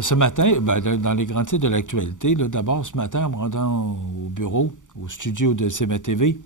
Ce matin, dans les grands titres de l'actualité, là, d'abord ce matin, en me rendant au bureau, au studio de CMA-TV,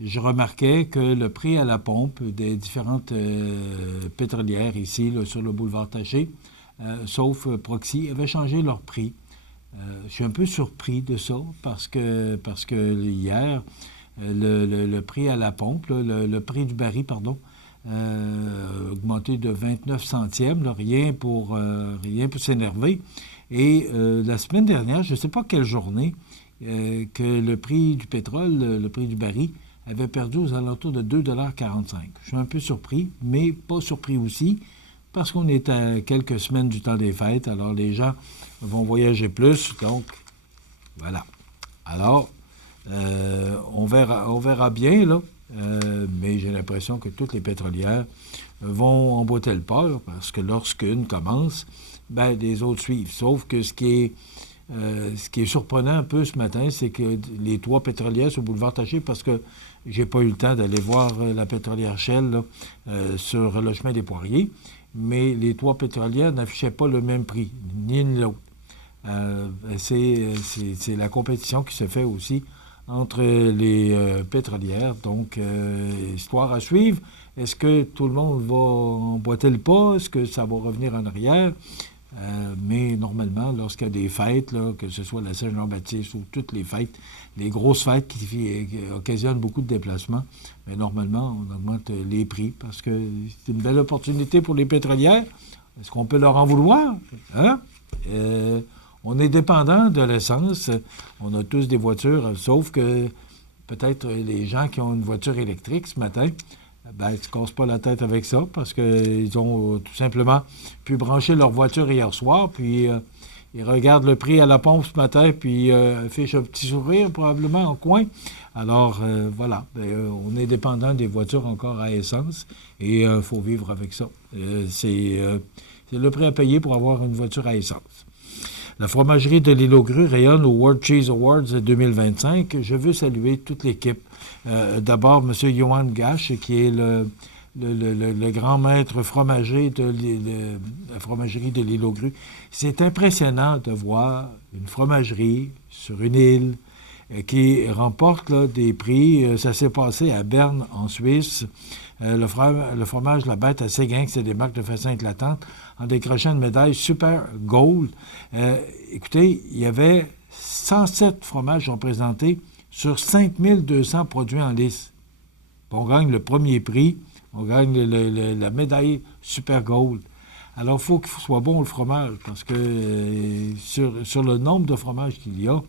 je remarquais que le prix à la pompe des différentes pétrolières ici, là, sur le boulevard Taché, sauf Proxy, avaient changé leur prix. Je suis un peu surpris de ça parce que hier, le prix à la pompe, là, le prix du baril, pardon, augmenté de 29 centièmes, là, rien pour s'énerver. Et la semaine dernière, je ne sais pas quelle journée, que le prix du pétrole, le prix du baril, avait perdu aux alentours de 2,45 $. Je suis un peu surpris, mais pas surpris aussi, parce qu'on est à quelques semaines du temps des fêtes, alors les gens vont voyager plus, donc voilà. Alors, on verra bien, là, mais j'ai l'impression que toutes les pétrolières vont emboîter le pas, parce que lorsqu'une commence, les autres suivent. Sauf que ce qui est surprenant un peu ce matin, c'est que les 3 pétrolières sur le boulevard Taché, parce que j'ai pas eu le temps d'aller voir la pétrolière Shell là, sur le chemin des Poiriers, mais les 3 pétrolières n'affichaient pas le même prix, ni l'une ni l'autre. C'est la compétition qui se fait aussi entre les pétrolières. Donc, histoire à suivre. Est-ce que tout le monde va emboîter le pas? Est-ce que ça va revenir en arrière? Mais normalement, lorsqu'il y a des fêtes, là, que ce soit la Saint-Jean-Baptiste ou toutes les fêtes, les grosses fêtes qui occasionnent beaucoup de déplacements, mais normalement, on augmente les prix parce que c'est une belle opportunité pour les pétrolières. Est-ce qu'on peut leur en vouloir? Hein? On est dépendant de l'essence. On a tous des voitures, sauf que peut-être les gens qui ont une voiture électrique ce matin, ils ne se cassent pas la tête avec ça parce qu'ils ont tout simplement pu brancher leur voiture hier soir, puis ils regardent le prix à la pompe ce matin, puis affichent un petit sourire probablement en coin. Alors, voilà, on est dépendant des voitures encore à essence et il faut vivre avec ça. C'est le prix à payer pour avoir une voiture à essence. La fromagerie de l'Île aux Grues rayonne au World Cheese Awards 2025. Je veux saluer toute l'équipe. D'abord, M. Johan Gash, qui est le grand maître fromager de la fromagerie de l'Île aux Grues. C'est impressionnant de voir une fromagerie sur une île qui remporte là, des prix. Ça s'est passé à Berne, en Suisse. Le fromage La Bête à Séguin, c'est des marques de façon éclatante, en décrochant une médaille Super Gold. Écoutez, il y avait 107 fromages représentés sur 5200 produits en lice. On gagne le premier prix, on gagne la médaille Super Gold. Alors, il faut qu'il soit bon le fromage, parce que sur le nombre de fromages qu'il y a,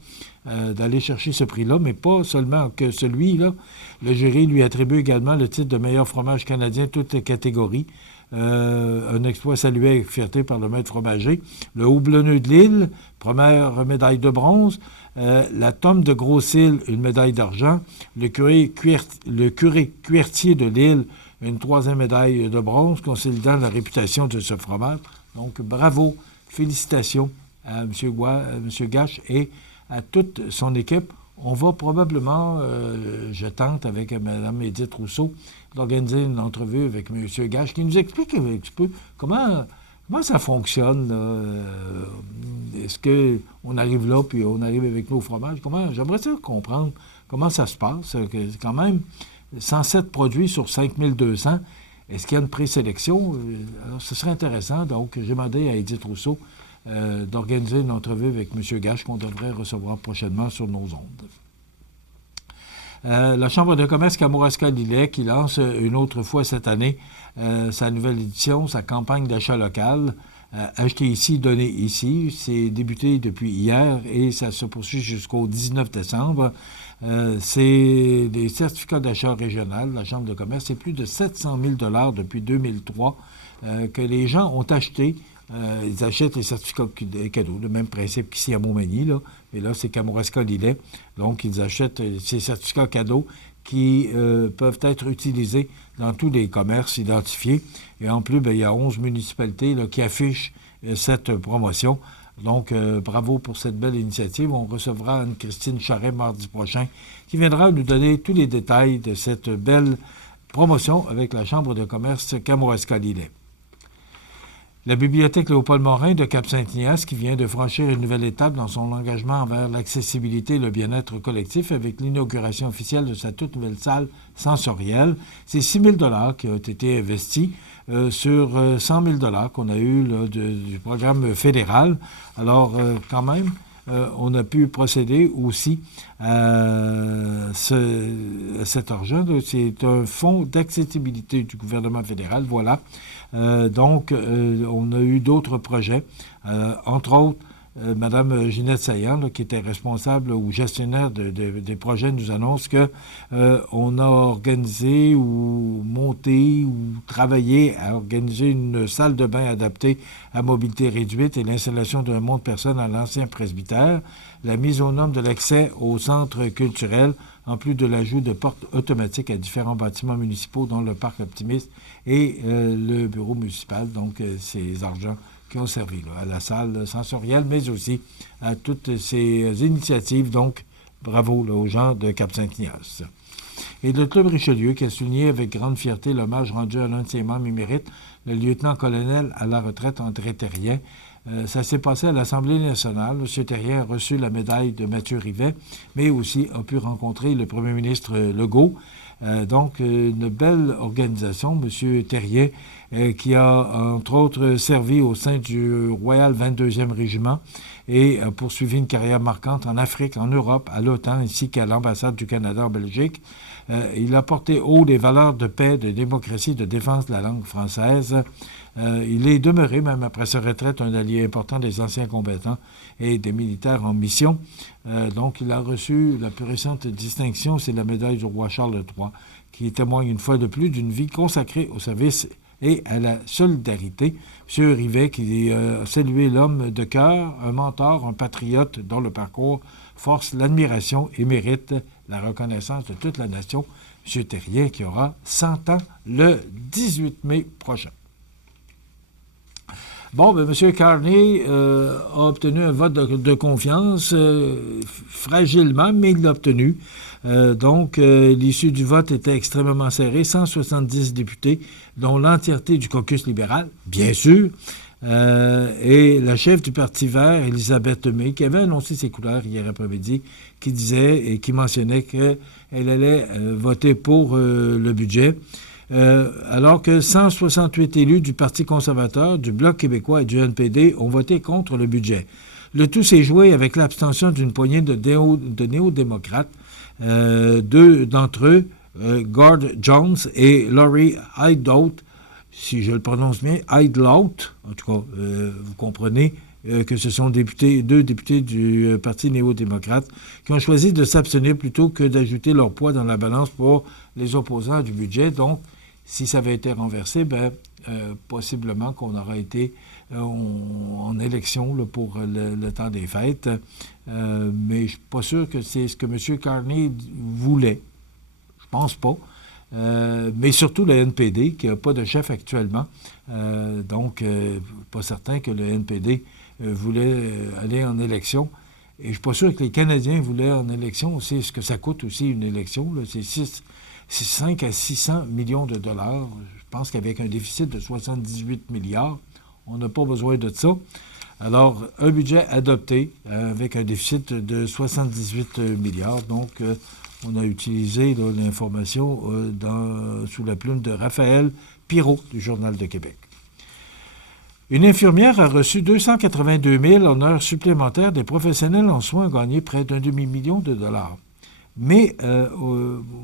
d'aller chercher ce prix-là, mais pas seulement que celui-là. Le jury lui attribue également le titre de meilleur fromage canadien, toutes les catégories. Un exploit salué avec fierté par le maître fromager. Le houblonneux de l'île, première médaille de bronze. La tome de Grosse-Île, une médaille d'argent. Le curé cuertier de l'île, une 3e médaille de bronze, consolidant la réputation de ce fromage. Donc, bravo, félicitations à M. Gash et à toute son équipe. On va probablement, je tente avec Mme Édith Rousseau, d'organiser une entrevue avec M. Gash qui nous explique un petit peu comment ça fonctionne. Est-ce qu'on arrive là, puis on arrive avec nos fromages? J'aimerais ça comprendre comment ça se passe. C'est quand même 107 produits sur 5200. Est-ce qu'il y a une présélection? Alors, ce serait intéressant. Donc, j'ai demandé à Édith Rousseau d'organiser une entrevue avec M. Gash qu'on devrait recevoir prochainement sur nos ondes. La Chambre de commerce Kamouraska-Lillet qui lance une autre fois cette année sa nouvelle édition, sa campagne d'achat local. Acheter ici, donner ici. C'est débuté depuis hier et ça se poursuit jusqu'au 19 décembre. C'est des certificats d'achat régional. La Chambre de commerce, c'est plus de 700 000 $ depuis 2003 que les gens ont acheté. Ils achètent les certificats cadeaux, le même principe qu'ici à Montmagny, là. Et là, c'est Kamouraska-Lillet. Donc, ils achètent ces certificats cadeaux qui peuvent être utilisés dans tous les commerces identifiés. Et en plus, il y a 11 municipalités là, qui affichent cette promotion. Donc, bravo pour cette belle initiative. On recevra Anne-Christine Charret mardi prochain qui viendra nous donner tous les détails de cette belle promotion avec la Chambre de commerce Kamouraska-Lillet. La bibliothèque Léopold-Morin de Cap-Saint-Ignace qui vient de franchir une nouvelle étape dans son engagement envers l'accessibilité et le bien-être collectif avec l'inauguration officielle de sa toute nouvelle salle sensorielle. C'est 6 000 $ qui ont été investis sur 100 000 $ qu'on a eu là, du programme fédéral. Alors, quand même, on a pu procéder aussi à cet argent. C'est un fonds d'accessibilité du gouvernement fédéral, voilà. Donc, on a eu d'autres projets, entre autres, Mme Ginette Saillant, là, qui était responsable ou gestionnaire des projets, nous annonce qu'on a organisé ou monté ou travaillé à organiser une salle de bain adaptée à mobilité réduite et l'installation d'un monte-personnes à l'ancien presbytère, la mise aux normes de l'accès au centre culturel, en plus de l'ajout de portes automatiques à différents bâtiments municipaux, dont le parc Optimiste et le bureau municipal. Donc, ces argents qui ont servi là, à la salle sensorielle, mais aussi à toutes ces initiatives. Donc, bravo là, aux gens de Cap-Saint-Ignace. Et le Club Richelieu, qui a souligné avec grande fierté l'hommage rendu à l'un de ses membres émérites, le lieutenant-colonel à la retraite André Terrien. Ça s'est passé à l'Assemblée nationale. M. Terrien a reçu la médaille de Mathieu Rivet, mais aussi a pu rencontrer le premier ministre Legault. Donc, une belle organisation, M. Terrien, qui a, entre autres, servi au sein du Royal 22e Régiment et a poursuivi une carrière marquante en Afrique, en Europe, à l'OTAN, ainsi qu'à l'ambassade du Canada en Belgique. Il a porté haut les valeurs de paix, de démocratie, de défense de la langue française. Il est demeuré, même après sa retraite, un allié important des anciens combattants et des militaires en mission. Donc, il a reçu la plus récente distinction, c'est la médaille du roi Charles III, qui témoigne une fois de plus d'une vie consacrée au service et à la solidarité. M. Rivet, qui a salué l'homme de cœur, un mentor, un patriote dont le parcours force l'admiration et mérite la reconnaissance de toute la nation. M. Terrien, qui aura 100 ans le 18 mai prochain. Bon, bien, M. Carney a obtenu un vote de confiance, fragilement, mais il l'a obtenu. Donc, l'issue du vote était extrêmement serrée. 170 députés, dont l'entièreté du caucus libéral, bien sûr, et la chef du Parti vert, Elisabeth May, qui avait annoncé ses couleurs hier après-midi, qui disait et qui mentionnait qu'elle allait voter pour le budget. Alors que 168 élus du Parti conservateur, du Bloc québécois et du NPD ont voté contre le budget. Le tout s'est joué avec l'abstention d'une poignée de néo-démocrates. Deux d'entre eux, Gord Jones et Laurie Hydeout, si je le prononce bien, Hydeout, en tout cas, vous comprenez que ce sont deux députés du Parti néo-démocrate qui ont choisi de s'abstenir plutôt que d'ajouter leur poids dans la balance pour les opposants du budget. Donc, si ça avait été renversé, possiblement qu'on aurait été en élection là, pour le temps des fêtes. Mais je ne suis pas sûr que c'est ce que M. Carney voulait. Je pense pas. Mais surtout le NPD, qui n'a pas de chef actuellement. Donc, pas certain que le NPD voulait aller en élection. Et je ne suis pas sûr que les Canadiens voulaient en élection. C'est ce que ça coûte aussi une élection. Là. C'est 5 à 600 millions de dollars. Je pense qu'avec un déficit de 78 milliards, on n'a pas besoin de ça. Alors, un budget adopté avec un déficit de 78 milliards. Donc, on a utilisé là, l'information sous la plume de Raphaël Pirot du Journal de Québec. Une infirmière a reçu 282 000 en heures supplémentaires. Des professionnels en soins ont gagné près d'un demi-million de dollars. Mais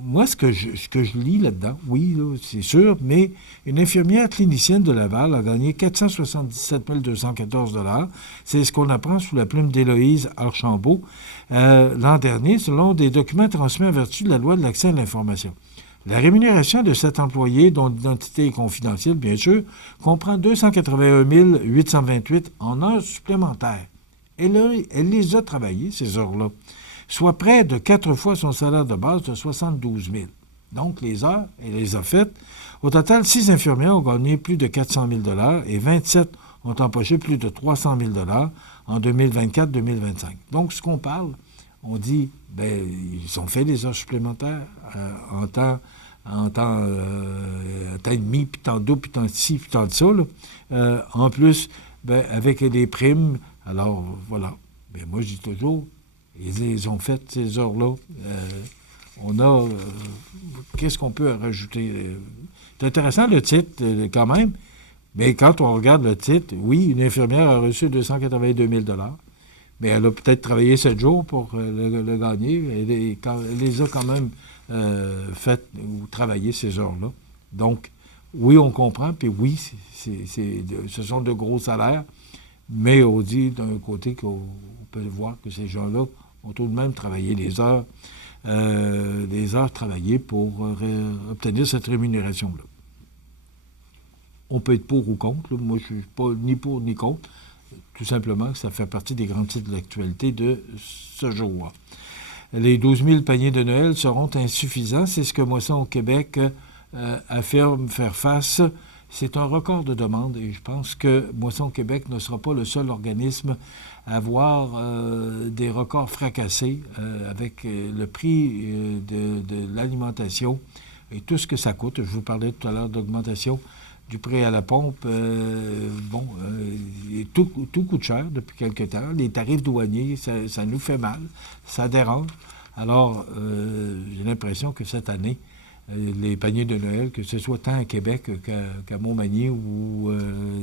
moi, ce que je lis là-dedans, oui, là, c'est sûr, mais une infirmière clinicienne de Laval a gagné 477 214 $. C'est ce qu'on apprend sous la plume d'Éloïse Archambault l'an dernier, selon des documents transmis en vertu de la loi de l'accès à l'information. La rémunération de cet employé, dont l'identité est confidentielle, bien sûr, comprend 281 828 en heures supplémentaires. Elle les a travaillées, ces heures-là, soit près de 4 fois son salaire de base de 72 000. Donc, les heures, elle les a faites. Au total, 6 infirmières ont gagné plus de 400 000 $ et 27 ont empoché plus de 300 000 $ en 2024-2025. Donc, ce qu'on parle, on dit, ils ont fait des heures supplémentaires en temps tant et demi, puis tant d'eau, puis tant de ci, puis tant de ça. Là. En plus, ben, avec des primes, alors voilà. Mais moi, je dis toujours, ils ont fait ces heures-là. On a... qu'est-ce qu'on peut rajouter? C'est intéressant le titre, quand même. Mais quand on regarde le titre, oui, une infirmière a reçu 282 000 $. Mais elle a peut-être travaillé 7 jours pour le gagner. Elle les a quand même fait ou travaillé ces heures-là. Donc, oui, on comprend, puis oui, ce sont de gros salaires, mais on dit d'un côté qu'on peut voir que ces gens-là ont tout de même travaillé les heures travaillées pour obtenir cette rémunération-là. On peut être pour ou contre. Là. Moi, je ne suis pas ni pour ni contre. Tout simplement, ça fait partie des grands titres de l'actualité de ce jour. Les 12 000 paniers de Noël seront insuffisants. C'est ce que Moisson au Québec affirme faire face. C'est un record de demande et je pense que Moisson au Québec ne sera pas le seul organisme à avoir des records fracassés avec le prix de l'alimentation et tout ce que ça coûte. Je vous parlais tout à l'heure d'augmentation du prix à la pompe. Tout coûte cher depuis quelque temps. Les tarifs douaniers, ça nous fait mal, ça dérange. Alors, j'ai l'impression que cette année, les paniers de Noël, que ce soit tant à Québec qu'à Montmagny ou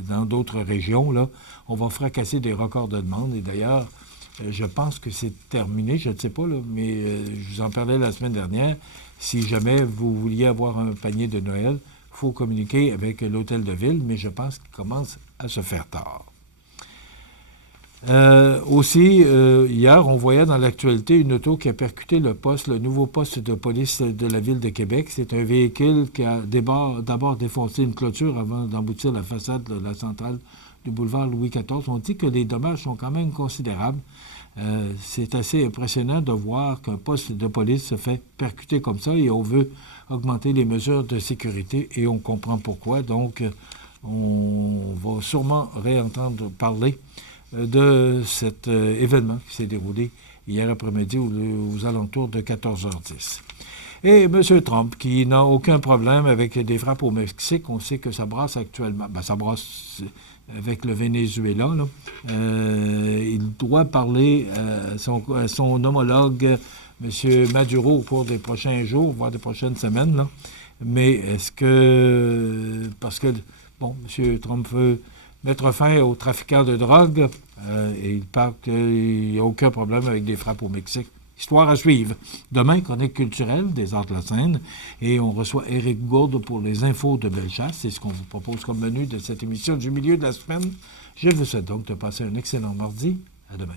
dans d'autres régions, là, on va fracasser des records de demande. Et d'ailleurs, je pense que c'est terminé, je ne sais pas, là, mais je vous en parlais la semaine dernière. Si jamais vous vouliez avoir un panier de Noël, il faut communiquer avec l'hôtel de ville, mais je pense qu'il commence à se faire tard. Aussi, hier, on voyait dans l'actualité une auto qui a percuté le nouveau poste de police de la ville de Québec. C'est un véhicule qui a d'abord défoncé une clôture avant d'emboutir la façade de la centrale du boulevard Louis XIV. On dit que les dommages sont quand même considérables. C'est assez impressionnant de voir qu'un poste de police se fait percuter comme ça et on veut augmenter les mesures de sécurité et on comprend pourquoi. Donc, on va sûrement réentendre parler de cet événement qui s'est déroulé hier après-midi aux alentours de 14h10. Et M. Trump, qui n'a aucun problème avec des frappes au Mexique, on sait que ça brasse actuellement. Ça brasse avec le Venezuela. Là. Il doit parler à son homologue, M. Maduro, au cours des prochains jours, voire des prochaines semaines. Là. Mais est-ce que... Parce que, M. Trump veut mettre fin aux trafiquants de drogue et il parle qu'il n'y a aucun problème avec des frappes au Mexique. Histoire à suivre. Demain, chronique culturelle des Arts de la Seine et on reçoit Éric Gourde pour les infos de Bellechasse. C'est ce qu'on vous propose comme menu de cette émission du milieu de la semaine. Je vous souhaite donc de passer un excellent mardi. À demain.